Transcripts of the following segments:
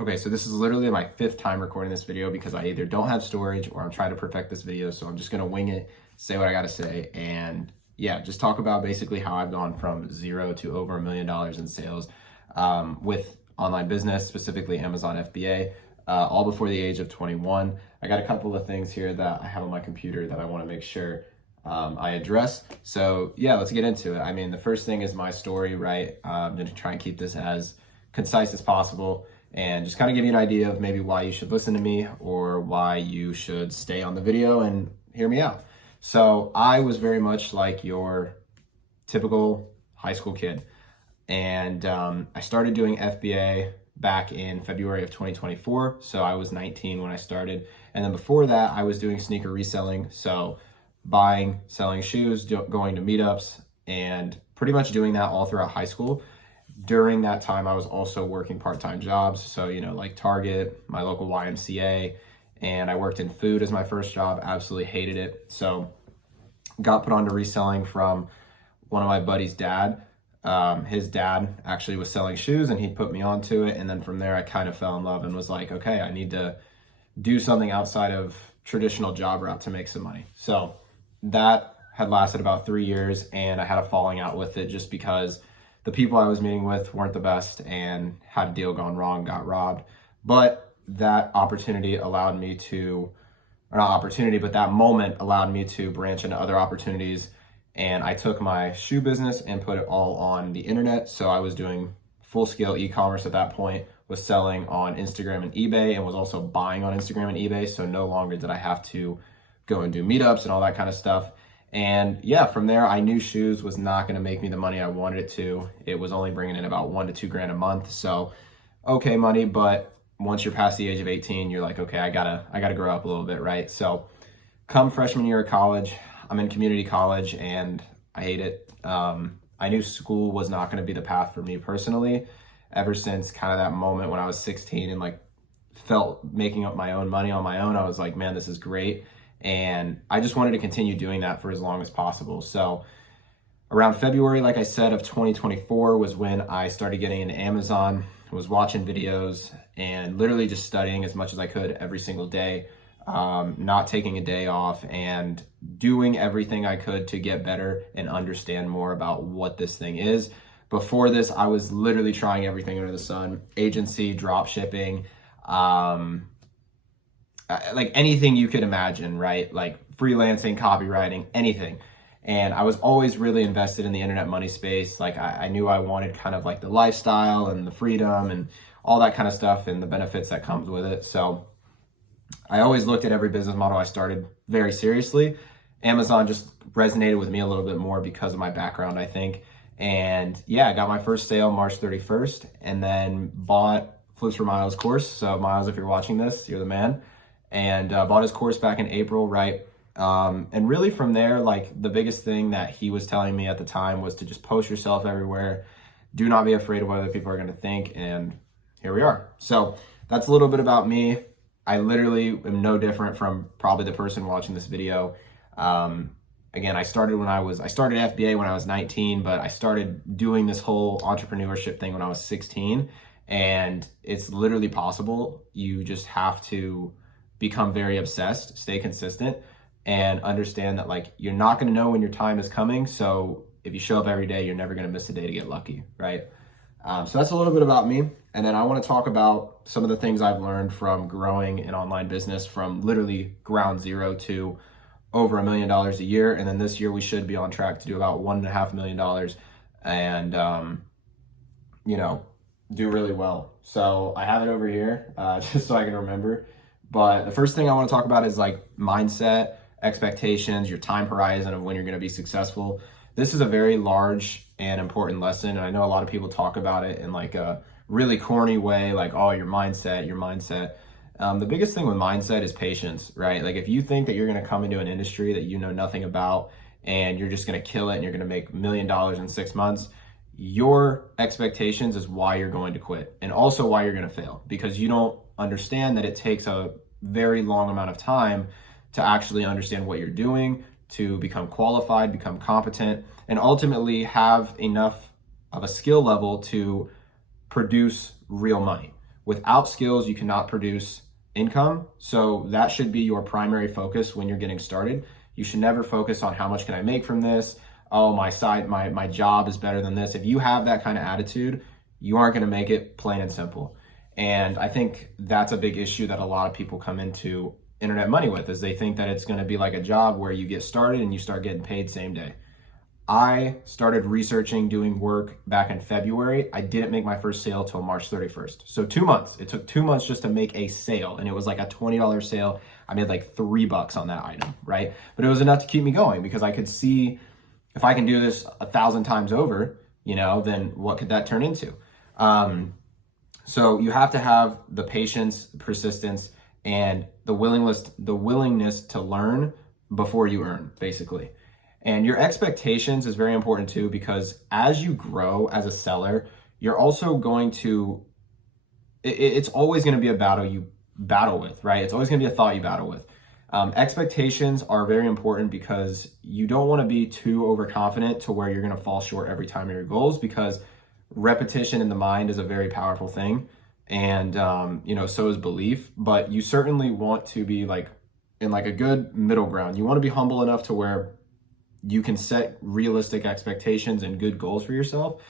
Okay, so this is literally my 5th time recording this video because I either don't have storage or I'm trying to perfect this video. So I'm just gonna wing it, say what I gotta say, and yeah, just talk about basically how I've gone from 0 to over $1 million in sales with online business, specifically Amazon FBA, all before the age of 21. I got a couple of things here that I have on my computer that I wanna make sure I address. So yeah, let's get into it. I mean, the first thing is my story, right? I'm gonna try and keep this as concise as possible and just kind of give you an idea of maybe why you should listen to me or why you should stay on the video and hear me out. So I was very much like your typical high school kid. And I started doing FBA back in February of 2024. So I was 19 when I started. And then before that, I was doing sneaker reselling. So buying, selling shoes, going to meetups, and pretty much doing that all throughout high school. During that time, I was also working part-time jobs. So, like Target, my local YMCA, and I worked in food as my first job. Absolutely hated it. So got put onto reselling from one of my buddy's dad. His dad actually was selling shoes and he put me onto it. And then from there, I kind of fell in love and was like, okay, I need to do something outside of traditional job route to make some money. So that had lasted about 3 years and I had a falling out with it just because the people I was meeting with weren't the best and had a deal gone wrong, got robbed. But that opportunity allowed me to, or not opportunity, but that moment allowed me to branch into other opportunities. And I took my shoe business and put it all on the internet. So I was doing full scale e-commerce at that point, was selling on Instagram and eBay, and was also buying on Instagram and eBay. So no longer did I have to go and do meetups and all that kind of stuff. And yeah, from there, I knew shoes was not going to make me the money I wanted it to. It was only bringing in about $1 to $2 grand a month. So, okay, money, but once you're past the age of 18, you're like, okay, I gotta grow up a little bit, right? So, come freshman year of college, I'm in community college and I hate it. I knew school was not going to be the path for me personally. Ever since kind of that moment when I was 16 and felt making up my own money on my own, I was like, man, this is great. And I just wanted to continue doing that for as long as possible. So around February, like I said, of 2024 was when I started getting into Amazon, was watching videos and literally just studying as much as I could every single day, not taking a day off and doing everything I could to get better and understand more about what this thing is. Before this, I was literally trying everything under the sun, agency, drop shipping, like anything you could imagine, right? Like freelancing, copywriting, anything. And I was always really invested in the internet money space. Like I knew I wanted kind of like the lifestyle and the freedom and all that kind of stuff and the benefits that comes with it. So I always looked at every business model I started very seriously. Amazon just resonated with me a little bit more because of my background, I think. And yeah, I got my first sale March 31st and then bought Flips for Miles course. So Miles, if you're watching this, you're the man. And bought his course back in April, right? And really from there, the biggest thing that he was telling me at the time was to just post yourself everywhere. Do not be afraid of what other people are going to think. And here we are. So that's a little bit about me. I literally am no different from probably the person watching this video. Again, I started FBA when I was 19, but I started doing this whole entrepreneurship thing when I was 16. And it's literally possible. You just have to become very obsessed, stay consistent, and understand that you're not going to know when your time is coming. So if you show up every day, you're never going to miss a day to get lucky, right? So that's a little bit about me. And then I want to talk about some of the things I've learned from growing an online business from literally ground zero to over $1 million a year. And then this year we should be on track to do about $1.5 million and, do really well. So I have it over here just so I can remember. But the first thing I want to talk about is mindset, expectations, your time horizon of when you're going to be successful. This is a very large and important lesson. And I know a lot of people talk about it in a really corny way, oh, your mindset. The biggest thing with mindset is patience, right? If you think that you're going to come into an industry that you know nothing about and you're just going to kill it and you're going to make $1 million in 6 months, your expectations is why you're going to quit and also why you're going to fail, because you don't understand that it takes a very long amount of time to actually understand what you're doing, to become qualified, become competent, and ultimately have enough of a skill level to produce real money, Without skills, you cannot produce income. So that should be your primary focus when you're getting started. You should never focus on how much can I make from this? Oh, my job is better than this. If you have that kind of attitude, you aren't going to make it, plain and simple. And I think that's a big issue that a lot of people come into internet money with, is they think that it's going to be like a job where you get started and you start getting paid same day. I started researching, doing work back in February. I didn't make my first sale till March 31st. So 2 months. It took 2 months just to make a sale. And it was like a $20 sale. I made like $3 on that item, right? But it was enough to keep me going, because I could see if I can do this 1,000 times over, then what could that turn into? So you have to have the patience, persistence, and the willingness to learn before you earn, basically. And your expectations is very important too, because as you grow as a seller, you're also going to, it's always going to be a battle you battle with, right? It's always going to be a thought you battle with. Expectations are very important, because you don't want to be too overconfident to where you're going to fall short every time of your goals, because repetition in the mind is a very powerful thing. And, so is belief, but you certainly want to be in a good middle ground. You want to be humble enough to where you can set realistic expectations and good goals for yourself.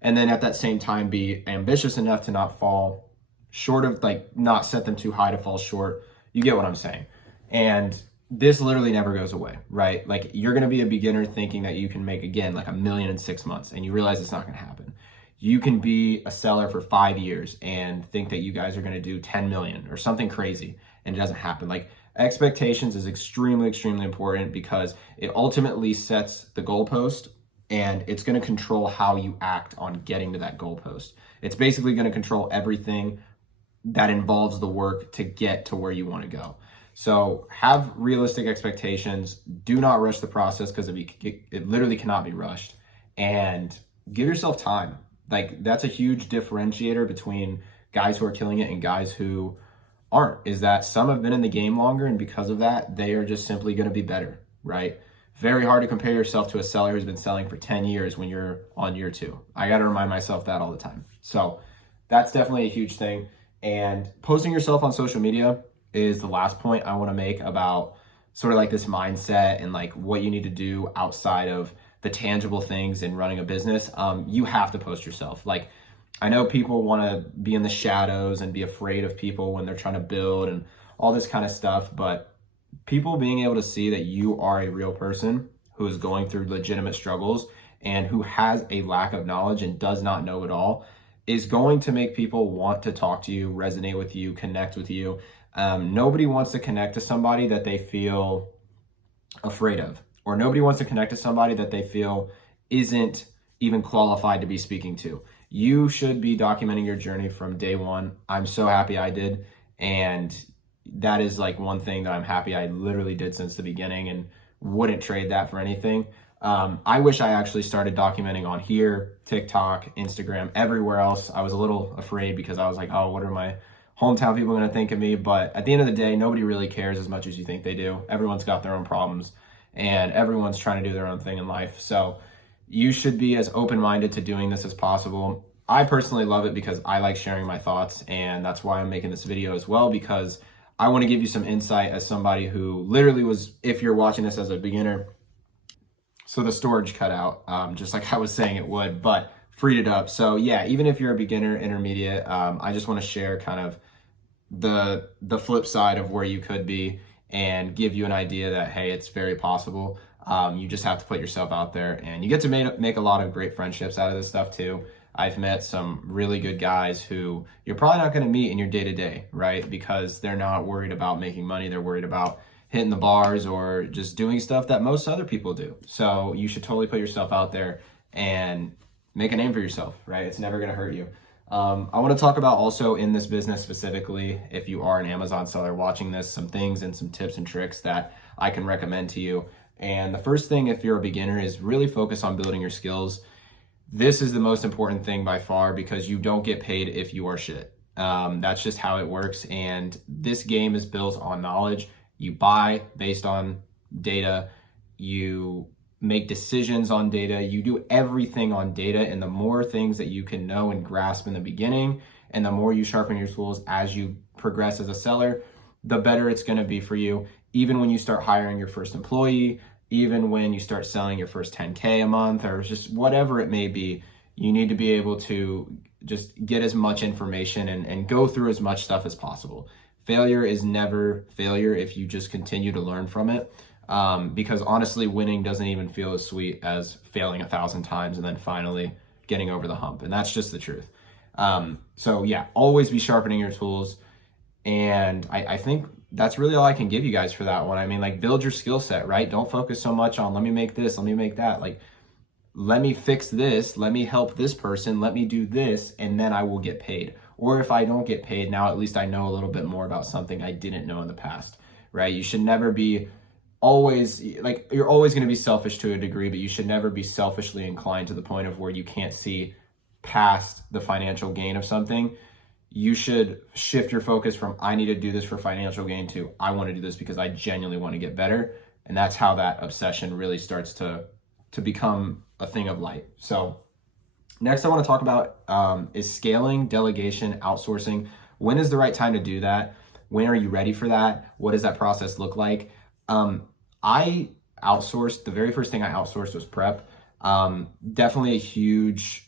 And then at that same time, be ambitious enough to not fall short of, not set them too high to fall short. You get what I'm saying? And this literally never goes away, right? You're going to be a beginner thinking that you can make, again, like $1 million in 6 months, and you realize it's not going to happen. You can be a seller for 5 years and think that you guys are going to do 10 million or something crazy, and it doesn't happen. Expectations is extremely, extremely important, because it ultimately sets the goalpost, and it's going to control how you act on getting to that goalpost. It's basically going to control everything that involves the work to get to where you want to go. So have realistic expectations. Do not rush the process, because it literally cannot be rushed. And give yourself time. That's a huge differentiator between guys who are killing it and guys who aren't, is that some have been in the game longer, and because of that, they are just simply going to be better, right? Very hard to compare yourself to a seller who's been selling for 10 years when you're on year 2. I got to remind myself that all the time. So that's definitely a huge thing. And posting yourself on social media is the last point I want to make about sort of this mindset and what you need to do outside of the tangible things in running a business. You have to post yourself. I know people want to be in the shadows and be afraid of people when they're trying to build and all this kind of stuff, but people being able to see that you are a real person who is going through legitimate struggles and who has a lack of knowledge and does not know it all is going to make people want to talk to you, resonate with you, connect with you. Nobody wants to connect to somebody that they feel afraid of, or nobody wants to connect to somebody that they feel isn't even qualified to be speaking to. You should be documenting your journey from day one. I'm so happy I did. And that is one thing that I'm happy I literally did since the beginning, and wouldn't trade that for anything. I wish I actually started documenting on here, TikTok, Instagram, everywhere else. I was a little afraid, because I was like, oh, what are my hometown people going to think of me? But at the end of the day, nobody really cares as much as you think they do. Everyone's got their own problems, and everyone's trying to do their own thing in life. So you should be as open-minded to doing this as possible. I personally love it because I like sharing my thoughts, and that's why I'm making this video as well, because I want to give you some insight as somebody who literally was, if you're watching this as a beginner, so the storage cut out, just like I was saying it would, but freed it up. So yeah, even if you're a beginner, intermediate, I just want to share kind of the flip side of where you could be, and give you an idea that, hey, it's very possible. You just have to put yourself out there, and you get to make a lot of great friendships out of this stuff too. I've met some really good guys who you're probably not going to meet in your day-to-day, right? Because they're not worried about making money. They're worried about hitting the bars or just doing stuff that most other people do. So you should totally put yourself out there and make a name for yourself, right? It's never going to hurt you. I want to talk about also in this business specifically, if you are an Amazon seller watching this, some things and some tips and tricks that I can recommend to you. And the first thing, if you're a beginner, is really focus on building your skills. This is the most important thing by far, because you don't get paid if you are shit. That's just how it works. And this game is built on knowledge. You buy based on data. You make decisions on data. You do everything on data. And the more things that you can know and grasp in the beginning, And the more you sharpen your tools as you progress as a seller, the better it's going to be for you. Even when you start hiring your first employee, even when you start selling your first 10K a month, or just whatever it may be, you need to be able to just get as much information and go through as much stuff as possible. Failure is never failure if you just continue to learn from it. Because honestly, winning doesn't even feel as sweet as failing 1,000 times and then finally getting over the hump. And that's just the truth. So yeah, always be sharpening your tools. And I think that's really all I can give you guys for that one. I mean, like, build your skill set, right? Don't focus so much on, let me make this, let me make that. Like, let me fix this, let me help this person, let me do this, and then I will get paid. Or if I don't get paid, now at least I know a little bit more about something I didn't know in the past, right? You should never be always, like, you're always going to be selfish to a degree, but you should never be selfishly inclined to the point of where you can't see past the financial gain of something. You should shift your focus from, I need to do this for financial gain, to, I want to do this because I genuinely want to get better. And that's how that obsession really starts to become a thing of light. So next I want to talk about is scaling, delegation, outsourcing. When is the right time to do that? When are you ready for that? What does that process look like? I outsourced, the very first thing I outsourced was prep. Definitely a huge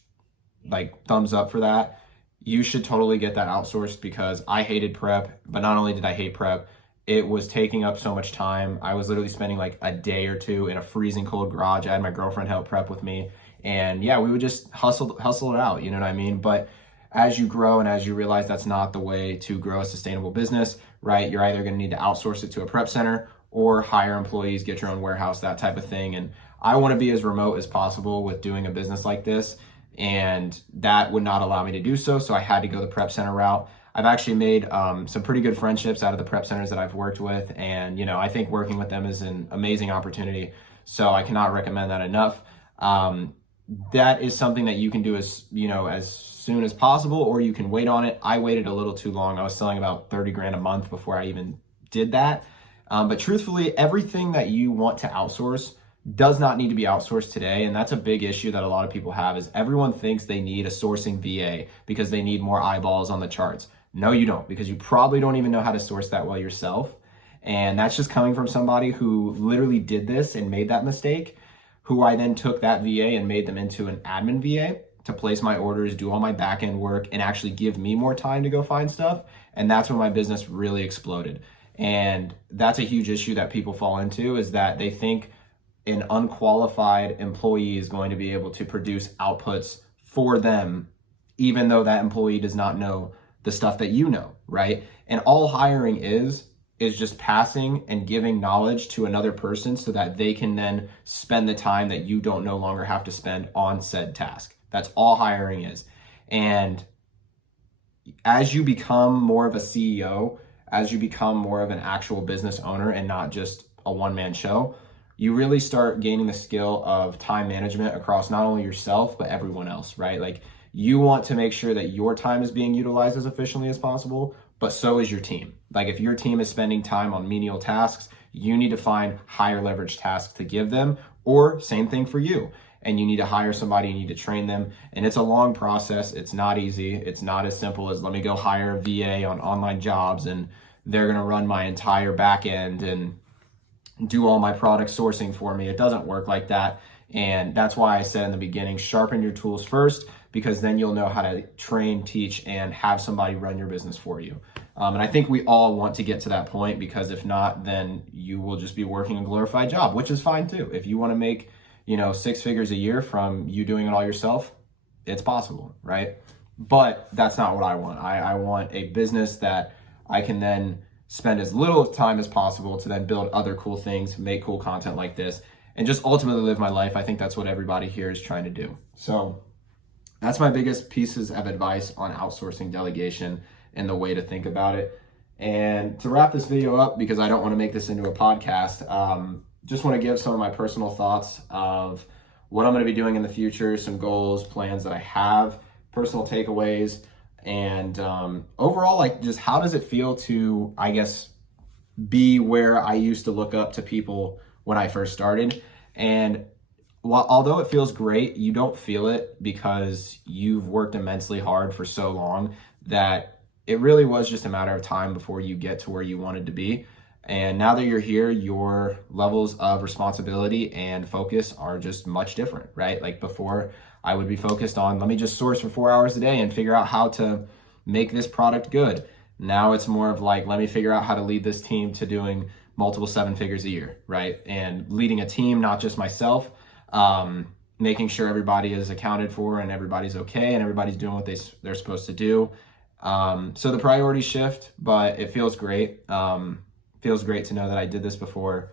thumbs up for that. You should totally get that outsourced, because I hated prep, but not only did I hate prep, it was taking up so much time. I was literally spending like a day or two in a freezing cold garage. I had my girlfriend help prep with me, and yeah, we would just hustle it out, you know what I mean? But as you grow and as you realize that's not the way to grow a sustainable business, right? You're either gonna need to outsource it to a prep center or hire employees, get your own warehouse, that type of thing. And I wanna be as remote as possible with doing a business like this, and that would not allow me to do so. So I had to go the prep center route. I've actually made some pretty good friendships out of the prep centers that I've worked with. And, I think working with them is an amazing opportunity. So I cannot recommend that enough. That is something that you can do as soon as possible, or you can wait on it. I waited a little too long. I was selling about 30 grand a month before I even did that. But truthfully, everything that you want to outsource does not need to be outsourced today. And that's a big issue that a lot of people have, is everyone thinks they need a sourcing VA because they need more eyeballs on the charts. No, you don't, because you probably don't even know how to source that well yourself. And that's just coming from somebody who literally did this and made that mistake, who I then took that VA and made them into an admin VA to place my orders, do all my back end work, and actually give me more time to go find stuff. And that's when my business really exploded. And that's a huge issue that people fall into, is that they think an unqualified employee is going to be able to produce outputs for them, even though that employee does not know the stuff that you know, right? And all hiring is just passing and giving knowledge to another person so that they can then spend the time that you don't no longer have to spend on said task. That's all hiring is. And as you become more of a CEO, as you become more of an actual business owner and not just a one-man show, you really start gaining the skill of time management across not only yourself, but everyone else, right? Like, you want to make sure that your time is being utilized as efficiently as possible, but so is your team. Like, if your team is spending time on menial tasks, you need to find higher leverage tasks to give them, or same thing for you. And you need to hire somebody, you need to train them. And it's a long process. It's not easy. It's not as simple as, let me go hire a VA on online jobs and they're going to run my entire back end and do all my product sourcing for me. It doesn't work like that. And that's why I said in the beginning, sharpen your tools first, because then you'll know how to train, teach, and have somebody run your business for you. And I think we all want to get to that point, because if not, then you will just be working a glorified job, which is fine too. If you want to make, 6 figures a year from you doing it all yourself, it's possible, right? But that's not what I want. I want a business that I can then spend as little time as possible to then build other cool things, make cool content like this, and just ultimately live my life. I think that's what everybody here is trying to do. So that's my biggest pieces of advice on outsourcing, delegation, and the way to think about it. And to wrap this video up, because I don't want to make this into a podcast, just want to give some of my personal thoughts of what I'm going to be doing in the future, some goals, plans that I have, personal takeaways, and overall, just how does it feel to, I guess, be where I used to look up to people when I first started. And although it feels great, you don't feel it because you've worked immensely hard for so long that it really was just a matter of time before you get to where you wanted to be. And now that you're here, your levels of responsibility and focus are just much different, right? Like before, I would be focused on, let me just source for 4 hours a day and figure out how to make this product good. Now it's more of like, let me figure out how to lead this team to doing multiple 7 figures a year, right? And leading a team, not just myself, making sure everybody is accounted for and everybody's okay and everybody's doing what they're supposed to do. So the priorities shift, but it feels great. Feels great to know that I did this before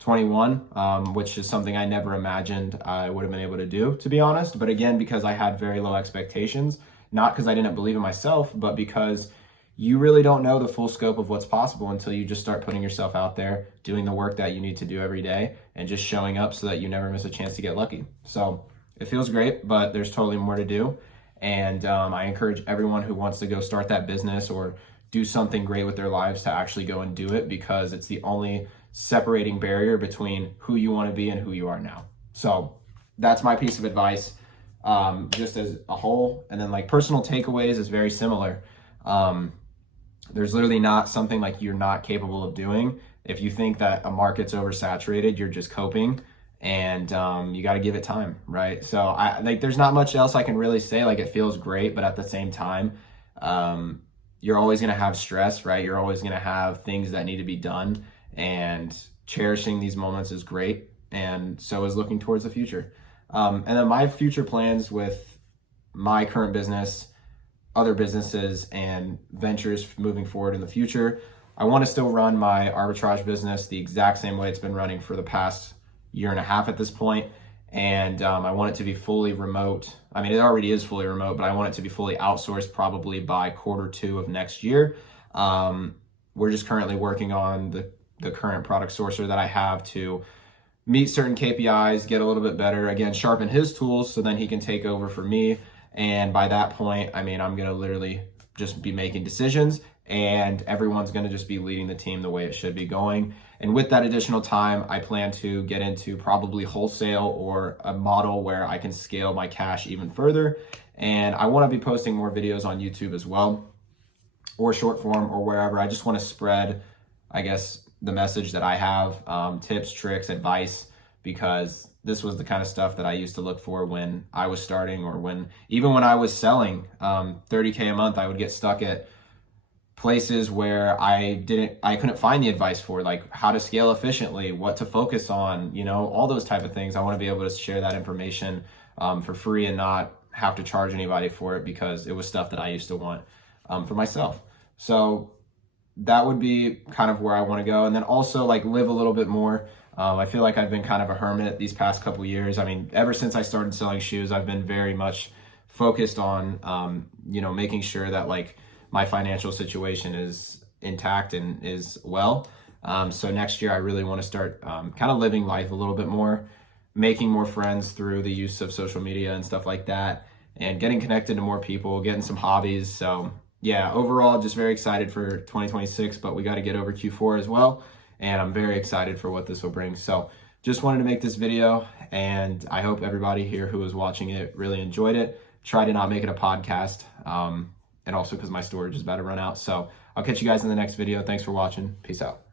21, which is something I never imagined I would have been able to do, to be honest. But again, because I had very low expectations, not because I didn't believe in myself, but because you really don't know the full scope of what's possible until you just start putting yourself out there, doing the work that you need to do every day, and just showing up so that you never miss a chance to get lucky. So it feels great, but there's totally more to do. And I encourage everyone who wants to go start that business or do something great with their lives to actually go and do it, because it's the only separating barrier between who you want to be and who you are now. So that's my piece of advice, just as a whole. And then like personal takeaways is very similar. There's literally not something like you're not capable of doing. If you think that a market's oversaturated, you're just coping, and you got to give it time, right? So I like, there's not much else I can really say. Like, it feels great, but at the same time, you're always going to have stress, right? You're always going to have things that need to be done, and cherishing these moments is great. And so is looking towards the future. And then my future plans with my current business, other businesses, and ventures moving forward in the future. I want to still run my arbitrage business the exact same way it's been running for the past year and a half at this point. And I want it to be fully remote. I mean, it already is fully remote, but I want it to be fully outsourced probably by Q2 of next year. We're just currently working on the current product sourcer that I have to meet certain KPIs, get a little bit better, again, sharpen his tools so then he can take over for me. And by that point, I mean, I'm going to literally just be making decisions, and everyone's going to just be leading the team the way it should be going. And with that additional time, I plan to get into probably wholesale or a model where I can scale my cash even further. And I want to be posting more videos on YouTube as well, or short form, or wherever. I just want to spread, I guess, the message that I have, tips, tricks, advice, because this was the kind of stuff that I used to look for when I was starting, or even when I was selling $30K a month. I would get stuck at places where I couldn't find the advice for, like how to scale efficiently, what to focus on, all those type of things. I want to be able to share that information for free and not have to charge anybody for it, because it was stuff that I used to want for myself. So that would be kind of where I want to go. And then also like live a little bit more. I feel like I've been kind of a hermit these past couple years. I mean, ever since I started selling shoes, I've been very much focused on, making sure that like my financial situation is intact and is well. So next year, I really want to start kind of living life a little bit more, making more friends through the use of social media and stuff like that, and getting connected to more people, getting some hobbies. So yeah, overall, just very excited for 2026, but we got to get over Q4 as well. And I'm very excited for what this will bring. So just wanted to make this video, and I hope everybody here who was watching it really enjoyed it. Try to not make it a podcast, and also because my storage is about to run out. So I'll catch you guys in the next video. Thanks for watching. Peace out.